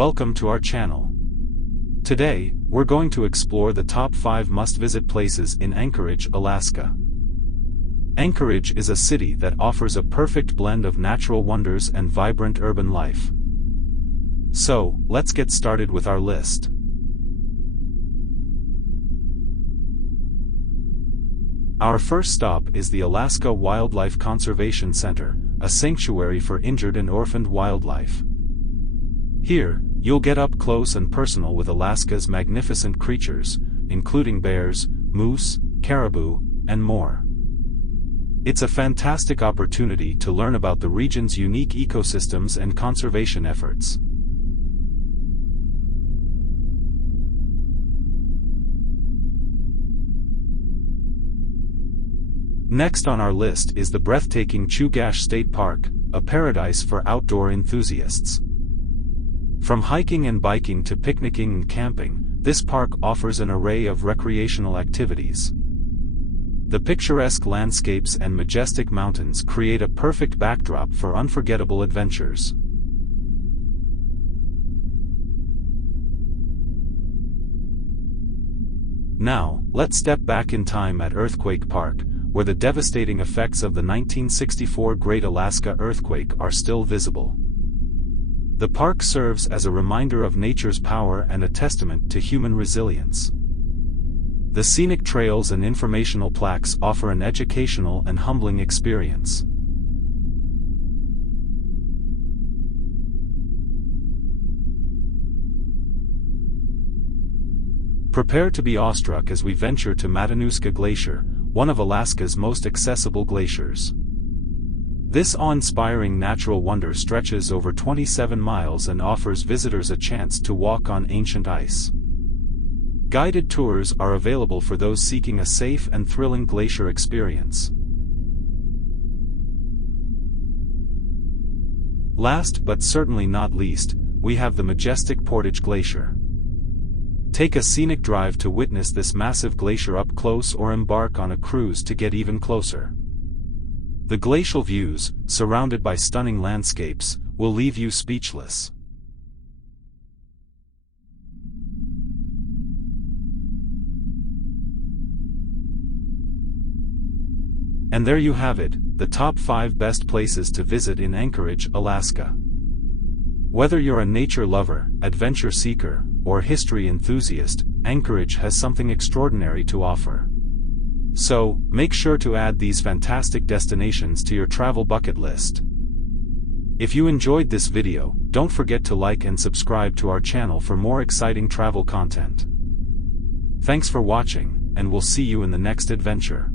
welcome to our channel. Today, we're going to explore the top 5 must-visit places in Anchorage, Alaska. Anchorage is a city that offers a perfect blend of natural wonders and vibrant urban life. So, let's get started with our list. Our first stop is the Alaska Wildlife Conservation Center, a sanctuary for injured and orphaned wildlife. Here, you'll get up close and personal with Alaska's magnificent creatures, including bears, moose, caribou, and more. It's a fantastic opportunity to learn about the region's unique ecosystems and conservation efforts. Next on our list is the breathtaking Chugach State Park, a paradise for outdoor enthusiasts. From hiking and biking to picnicking and camping, this park offers an array of recreational activities. The picturesque landscapes and majestic mountains create a perfect backdrop for unforgettable adventures. Now, let's step back in time at Earthquake Park, where the devastating effects of the 1964 Great Alaska Earthquake are still visible. The park serves as a reminder of nature's power and a testament to human resilience. The scenic trails and informational plaques offer an educational and humbling experience. Prepare to be awestruck as we venture to Matanuska Glacier, one of Alaska's most accessible glaciers. This awe-inspiring natural wonder stretches over 27 miles and offers visitors a chance to walk on ancient ice. Guided tours are available for those seeking a safe and thrilling glacier experience. Last but certainly not least, we have the majestic Portage Glacier. Take a scenic drive to witness this massive glacier up close or embark on a cruise to get even closer. The glacial views, surrounded by stunning landscapes, will leave you speechless. And there you have it, the top 5 best places to visit in Anchorage, Alaska. Whether you're a nature lover, adventure seeker, or history enthusiast, Anchorage has something extraordinary to offer. So, make sure to add these fantastic destinations to your travel bucket list. If you enjoyed this video, don't forget to like and subscribe to our channel for more exciting travel content. Thanks for watching, and we'll see you in the next adventure.